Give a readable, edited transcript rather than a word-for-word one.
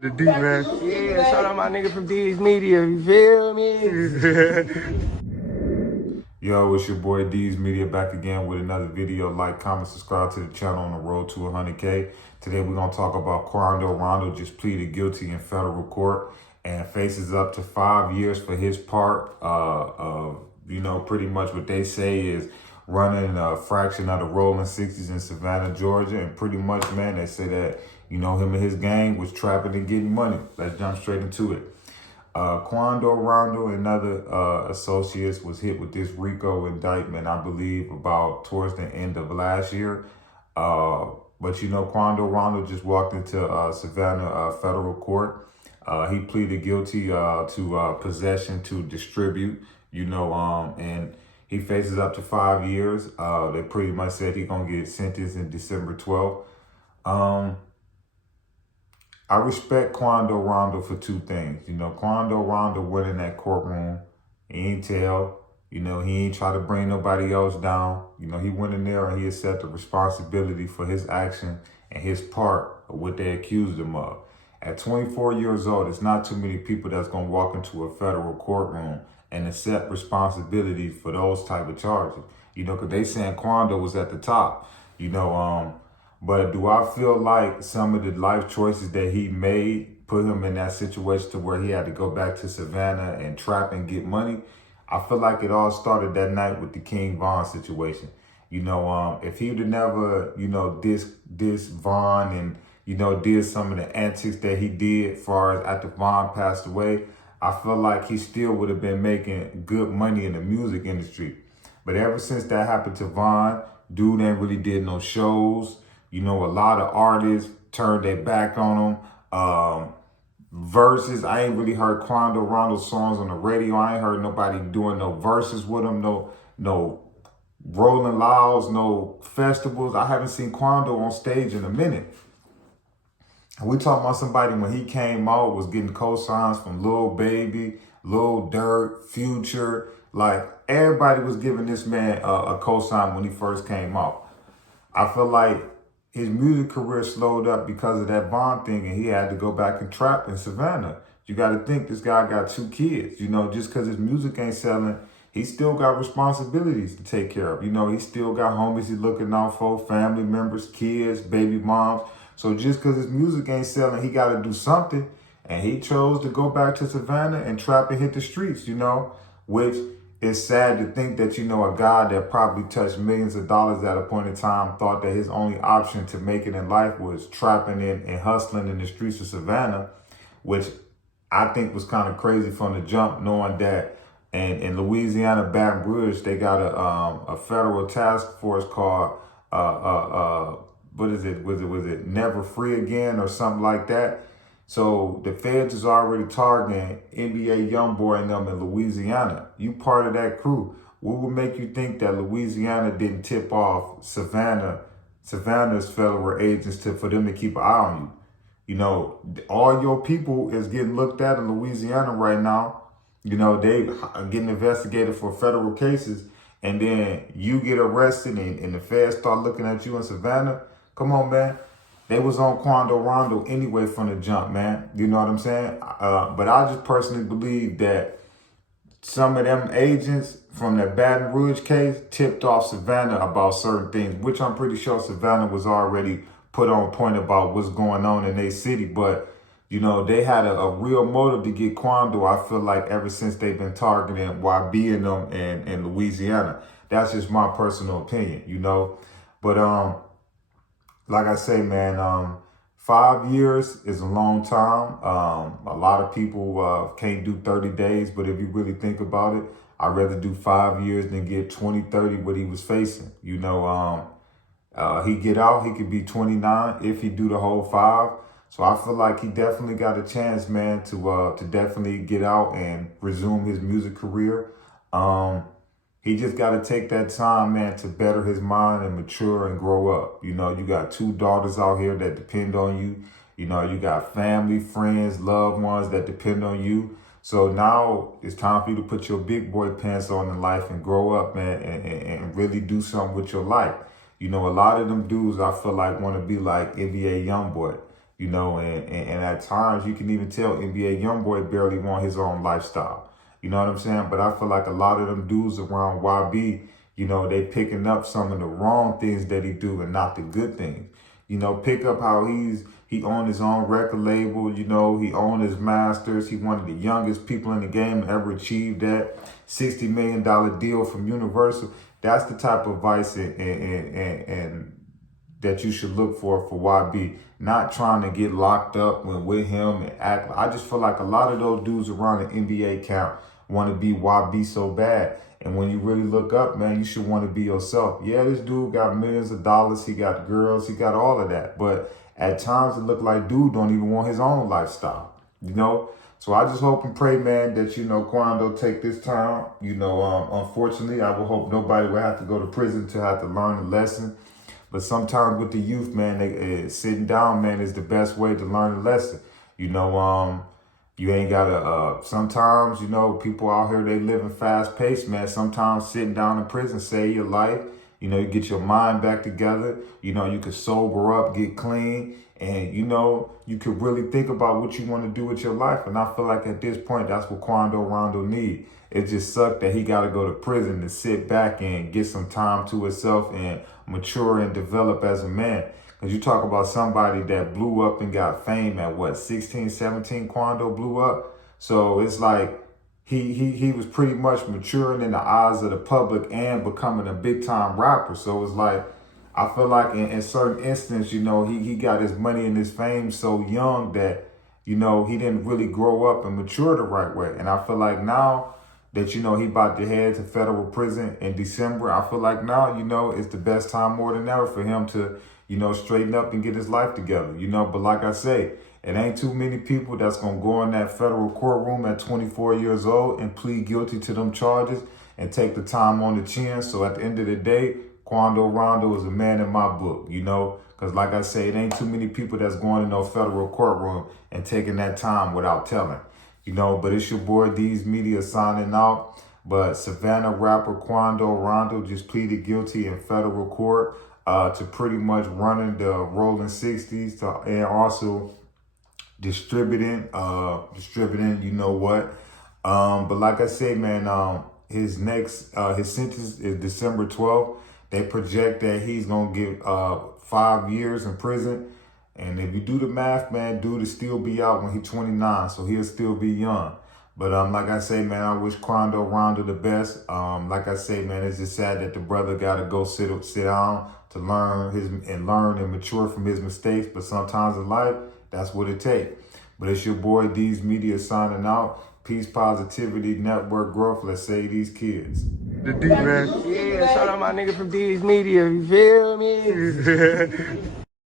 The D, man. Yeah, shout out my nigga from D's Media, you feel me? Yo, it's your boy D's Media back again with another video. Like, comment, subscribe to the channel on the road to 100K. Today we're going to talk about Quando. Rondo just pleaded guilty in federal court and faces up to 5 years for his part of, pretty much what they say is running a fraction of the Rolling 60s in Savannah, Georgia. And pretty much, man, they say that, him and his gang was trapping and getting money. Let's jump straight into it. Quando, Rondo, and other associates was hit with this RICO indictment, I believe, about towards the end of last year. But Quando, Rondo just walked into Savannah federal court. He pleaded guilty to possession to distribute, and he faces up to 5 years. They pretty much said he's going to get sentenced in December 12th. I respect Quando Rondo for two things. Quando Rondo went in that courtroom. He ain't tell. He ain't try to bring nobody else down. He went in there and he accepted responsibility for his action and his part of what they accused him of. At 24 years old, it's not too many people that's going to walk into a federal courtroom and accept responsibility for those type of charges. Because they saying Quando was at the top. But do I feel like some of the life choices that he made put him in that situation to where he had to go back to Savannah and trap and get money? I feel like it all started that night with the King Von situation. If he would have never, diss Von and, did some of the antics that he did as far as after Von passed away, I feel like he still would have been making good money in the music industry. But ever since that happened to Von, dude ain't really did no shows. A lot of artists turned their back on him. Verses, I ain't really heard Quando Rondo songs on the radio. I ain't heard nobody doing no verses with him, no Rolling Louds, no festivals. I haven't seen Quando on stage in a minute. We talking about somebody when he came out was getting cosigns from Lil Baby, Lil Durk, Future. Like, everybody was giving this man a cosign when he first came out. I feel like his music career slowed up because of that Von thing, and he had to go back and trap in Savannah. You got to think this guy got 2 kids. Just because his music ain't selling, he still got responsibilities to take care of. He still got homies he's looking out for, family members, kids, baby moms. So just because his music ain't selling, he got to do something. And he chose to go back to Savannah and trap and hit the streets, which it's sad to think that, a guy that probably touched millions of dollars at a point in time thought that his only option to make it in life was trapping in and hustling in the streets of Savannah, which I think was kind of crazy from the jump, knowing that in Louisiana, Baton Rouge, they got a federal task force called, what is it? Was it Never Free Again or something like that? So the feds is already targeting NBA Youngboy and them in Louisiana. You part of that crew. What would make you think that Louisiana didn't tip off Savannah's federal agents for them to keep an eye on you? All your people is getting looked at in Louisiana right now. They are getting investigated for federal cases. And then you get arrested and the feds start looking at you in Savannah. Come on, man. They was on Quando Rondo anyway from the jump, man. You know what I'm saying? But I just personally believe that some of them agents from that Baton Rouge case tipped off Savannah about certain things, which I'm pretty sure Savannah was already put on point about what's going on in their city. But, they had a real motive to get Quando, I feel like, ever since they've been targeting YB and them in Louisiana. That's just my personal opinion, But, like I say, man, 5 years is a long time. A lot of people can't do 30 days, but if you really think about it, I'd rather do 5 years than get 20, 30 what he was facing. He get out, he could be 29 if he do the whole 5. So I feel like he definitely got a chance, man, to definitely get out and resume his music career. He just got to take that time, man, to better his mind and mature and grow up. You got 2 daughters out here that depend on you. You got family, friends, loved ones that depend on you. So now it's time for you to put your big boy pants on in life and grow up, man, and really do something with your life. A lot of them dudes, I feel like, want to be like NBA Youngboy. you know, and at times you can even tell NBA YoungBoy barely want his own lifestyle. You know what I'm saying? But I feel like a lot of them dudes around YB, you know, they picking up some of the wrong things that he do and not the good things. You know, pick up how he owned his own record label, you know, he owned his masters. He one of the youngest people in the game to ever achieve that. $60 million deal from Universal. That's the type of advice and that you should look for YB. Not trying to get locked up with him and act. I just feel like a lot of those dudes around the NBA camp want to be YB so bad. And when you really look up, man, you should want to be yourself. Yeah, this dude got millions of dollars. He got girls. He got all of that. But at times it look like dude don't even want his own lifestyle, you know? So I just hope and pray, man, that, you know, Quando take this time. You know, unfortunately, I would hope nobody will have to go to prison to have to learn a lesson. But sometimes with the youth, man, sitting down, man, is the best way to learn a lesson. You know, you ain't gotta, sometimes, you know, people out here, they living fast paced, man. Sometimes sitting down in prison save your life. You know, you get your mind back together. You know, you could sober up, get clean. And, you know, you could really think about what you want to do with your life. And I feel like at this point, that's what Rondo need. It just sucked that he got to go to prison to sit back and get some time to himself and mature and develop as a man. Because you talk about somebody that blew up and got fame at what, 16, 17, Quando blew up. So it's like he was pretty much maturing in the eyes of the public and becoming a big time rapper. So it's like, I feel like in certain instances, you know, he got his money and his fame so young that, you know, he didn't really grow up and mature the right way. And I feel like now that, you know, he about to head to federal prison in December, I feel like now, you know, it's the best time more than ever for him to, you know, straighten up and get his life together, you know. But like I say, it ain't too many people that's going to go in that federal courtroom at 24 years old and plead guilty to them charges and take the time on the chin. So at the end of the day, Rondo is a man in my book, you know, because like I say, it ain't too many people that's going in no federal courtroom and taking that time without telling, you know. But it's your boy D's Media signing out. But Savannah rapper Rondo just pleaded guilty in federal court to pretty much running the Rolling 60s and also distributing, you know what. But like I said, man, his sentence is December 12th. They project that he's going to get 5 years in prison. And if you do the math, man, dude will still be out when he's 29. So he'll still be young. But like I say, man, I wish Rondo the best. Like I say, man, it's just sad that the brother got to go sit down to learn and mature from his mistakes. But sometimes in life, that's what it takes. But it's your boy D's Media signing out. Peace, positivity, network growth. Let's save these kids. The D, man. Yeah, shout out my nigga from D's Media. You feel me?